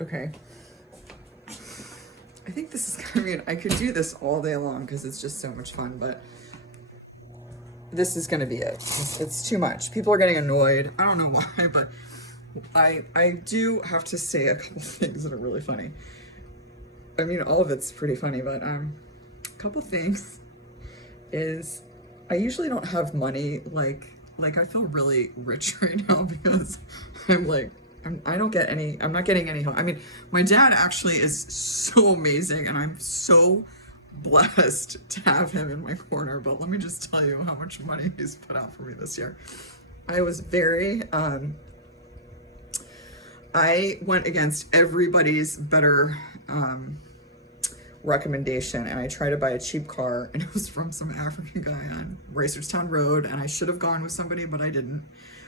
Okay. I think this is, I mean, I could do this all day long because it's just so much fun, but this is going to be it. It's too much. People are getting annoyed. I don't know why, but I do have to say a couple things that are really funny. I mean, all of it's pretty funny, but a couple things is I usually don't have money. Like I feel really rich right now because I don't get any, I'm not getting any help. I mean, my dad actually is so amazing and I'm so blessed to have him in my corner, but let me just tell you how much money he's put out for me this year. I was very, I went against everybody's better recommendation and I tried to buy a cheap car and it was from some African guy on Racerstown Road and I should have gone with somebody, but I didn't.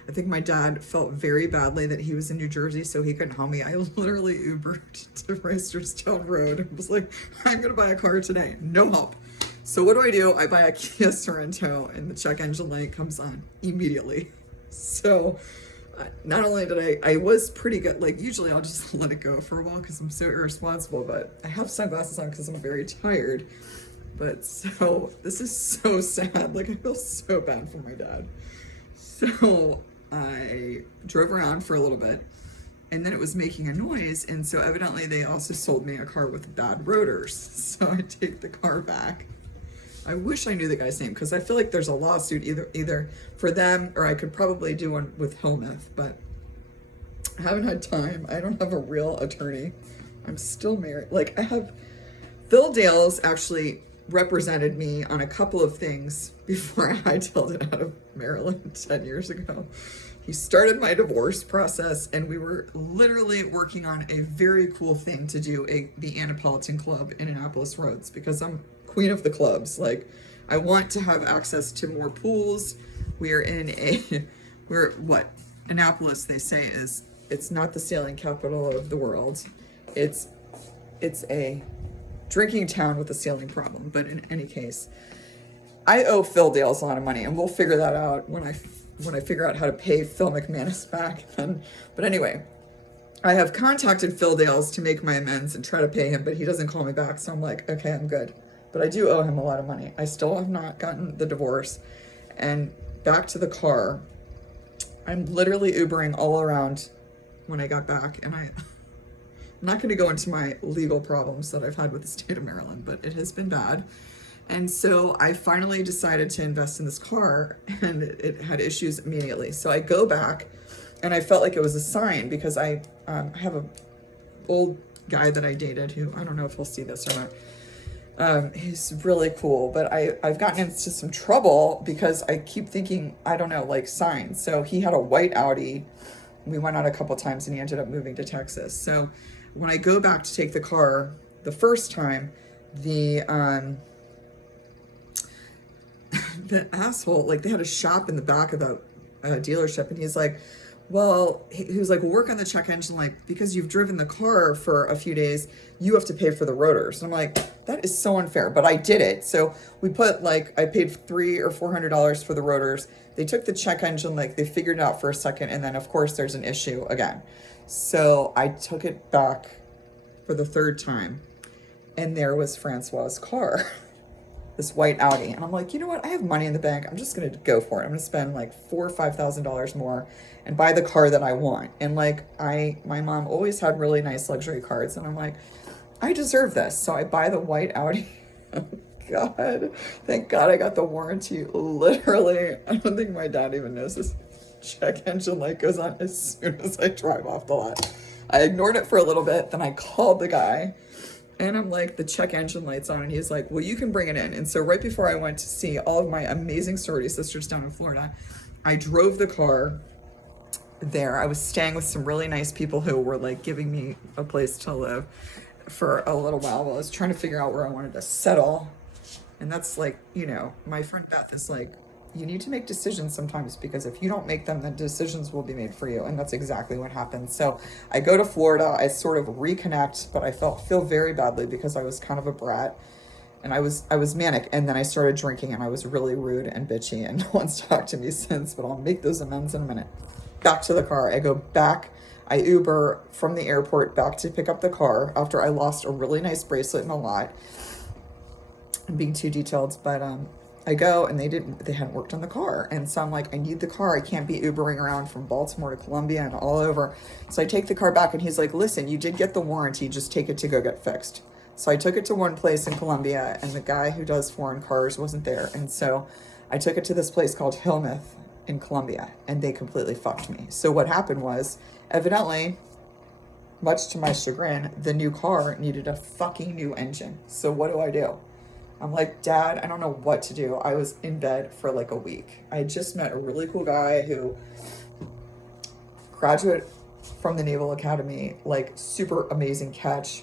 I think my dad felt very badly that he was in New Jersey so he couldn't help me. I literally Ubered to Racerstown Road and was like, I'm gonna buy a car today, no help. So what do? I buy a Kia Sorento and the check engine light comes on immediately. So not only did I was pretty good, like usually I'll just let it go for a while because I'm so irresponsible, but I have sunglasses on because I'm very tired. But so, this is so sad, like I feel so bad for my dad. So I drove around for a little bit and then it was making a noise and so evidently they also sold me a car with bad rotors. So I take the car back. I wish I knew the guy's name because I feel like there's a lawsuit either for them or I could probably do one with Helmuth, but I haven't had time. I don't have a real attorney. I'm still married. Like I have, Phil Dales actually represented me on a couple of things before I hightailed it out of Maryland 10 years ago. He started my divorce process and we were literally working on a very cool thing to do, the Annapolitan Club in Annapolis Roads, because I'm queen of the clubs. Like I want to have access to more pools. We're what Annapolis they say is, it's not the sailing capital of the world. It's a drinking town with a sailing problem. But in any case, I owe Phil Dales a lot of money and we'll figure that out when I figure out how to pay Phil McManus back. But anyway, I have contacted Phil Dales to make my amends and try to pay him, but he doesn't call me back. So I'm like, okay, I'm good. But I do owe him a lot of money. I still have not gotten the divorce. And back to the car, I'm literally Ubering all around when I got back. And I'm not going to go into my legal problems that I've had with the state of Maryland, but it has been bad. And so I finally decided to invest in this car and it had issues immediately. So I go back and I felt like it was a sign because I have a old guy that I dated who, I don't know if he'll see this or not. He's really cool, but I've gotten into some trouble because I keep thinking, I don't know, like signs. So he had a white Audi. We went out a couple times and he ended up moving to Texas. So when I go back to take the car the first time, the asshole, like they had a shop in the back of the dealership and he's like, well, he was like, we'll work on the check engine light because you've driven the car for a few days, you have to pay for the rotors. And I'm like, that is so unfair, but I did it. So we put like, I paid $300 or $400 for the rotors. They took the check engine, like they figured it out for a second. And then of course there's an issue again. So I took it back for the third time and there was Francois's car. This white Audi. And I'm like, you know what? I have money in the bank. I'm just going to go for it. I'm going to spend like $4,000 or $5,000 more and buy the car that I want. And like, my mom always had really nice luxury cars. And I'm like, I deserve this. So I buy the white Audi. Oh God, thank God I got the warranty. Literally, I don't think my dad even knows this check engine light goes on as soon as I drive off the lot. I ignored it for a little bit. Then I called the guy. And I'm like, the check engine light's on. And he's like, well, you can bring it in. And so right before I went to see all of my amazing sorority sisters down in Florida, I drove the car there. I was staying with some really nice people who were like giving me a place to live for a little while I was trying to figure out where I wanted to settle. And that's like, you know, my friend Beth is like, you need to make decisions sometimes because if you don't make them, then decisions will be made for you. And that's exactly what happened. So I go to Florida, I sort of reconnect, but I feel very badly because I was kind of a brat and I was manic. And then I started drinking and I was really rude and bitchy and no one's talked to me since, but I'll make those amends in a minute. Back to the car. I go back. I Uber from the airport back to pick up the car after I lost a really nice bracelet in a lot. I'm being too detailed, but I go and they hadn't worked on the car. And so I'm like, I need the car. I can't be Ubering around from Baltimore to Columbia and all over. So I take the car back and he's like, listen, you did get the warranty, just take it to go get fixed. So I took it to one place in Columbia and the guy who does foreign cars wasn't there. And so I took it to this place called Hillmouth in Columbia and they completely fucked me. So what happened was, evidently, much to my chagrin, the new car needed a fucking new engine. So what do? I'm like, Dad, I don't know what to do. I was in bed for like a week. I had just met a really cool guy who graduate from the Naval Academy, like super amazing catch.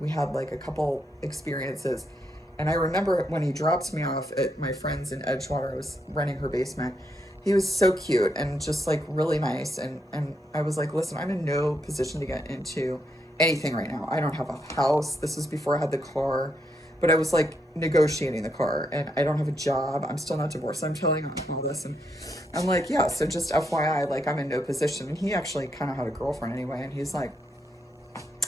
We had like a couple experiences. And I remember when he dropped me off at my friend's in Edgewater, I was renting her basement. He was so cute and just like really nice. And I was like, listen, I'm in no position to get into anything right now. I don't have a house. This was before I had the car. But I was like negotiating the car and I don't have a job. I'm still not divorced. I'm telling him all this. And I'm like, yeah, so just FYI, like I'm in no position. And he actually kind of had a girlfriend anyway. And he's like,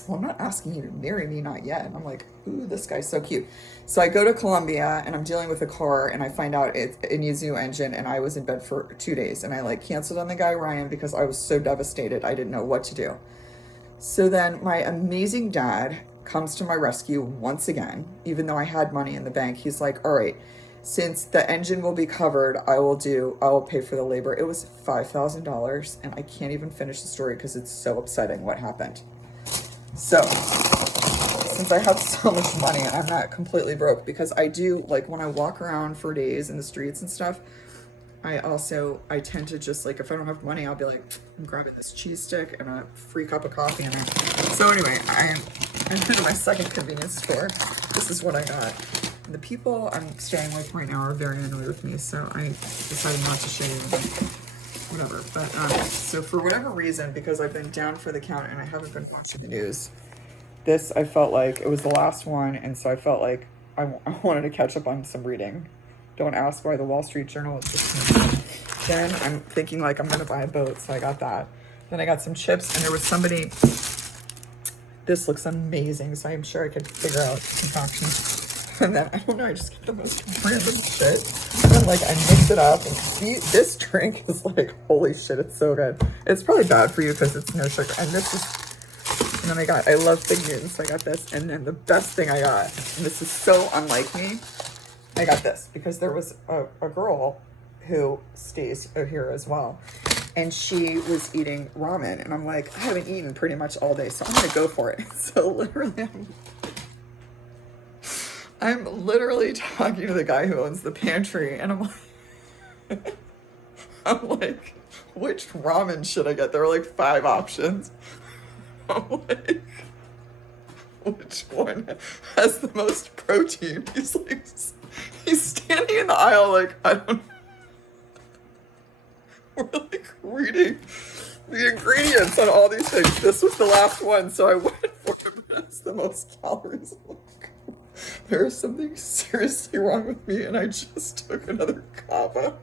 well, I'm not asking you to marry me, not yet. And I'm like, ooh, this guy's so cute. So I go to Columbia and I'm dealing with a car and I find out it needs a new engine. And I was in bed for 2 days and I like canceled on the guy Ryan because I was so devastated. I didn't know what to do. So then my amazing dad comes to my rescue once again, even though I had money in the bank. He's like, all right, since the engine will be covered, I will pay for the labor. It was $5,000 and I can't even finish the story because it's so upsetting what happened. So since I have so much money, I'm not completely broke because I do, like when I walk around for days in the streets and stuff, I tend to just like, if I don't have money, I'll be like, I'm grabbing this cheese stick and a free cup of coffee. So anyway, I'm to my second convenience store. This is what I got. And the people I'm staying with right now are very annoyed with me, so I decided not to show you them. Whatever. But so for whatever reason, because I've been down for the count and I haven't been watching the news, this I felt like it was the last one, and so I felt like I wanted to catch up on some reading. Don't ask why the Wall Street Journal is just. Then I'm thinking like I'm gonna buy a boat, so I got that. Then I got some chips, and there was somebody. This looks amazing, so I'm sure I could figure out concoction. And then I don't know, I just get the most random shit. And like I mix it up, and this drink is like, holy shit, it's so good. It's probably bad for you because it's no sugar. And this is, and then I love Fig Newtons, so I got this. And then the best thing I got, and this is so unlike me, I got this because there was a girl who stays here as well. And she was eating ramen. And I'm like, I haven't eaten pretty much all day, so I'm going to go for it. So literally, I'm literally talking to the guy who owns the pantry. And I'm like, which ramen should I get? There are like 5 options. I'm like, which one has the most protein? He's standing in the aisle like, I don't know. We're like reading the ingredients on all these things. This was the last one, so I went for it, but it's the most calories. There is something seriously wrong with me, and I just took another kava.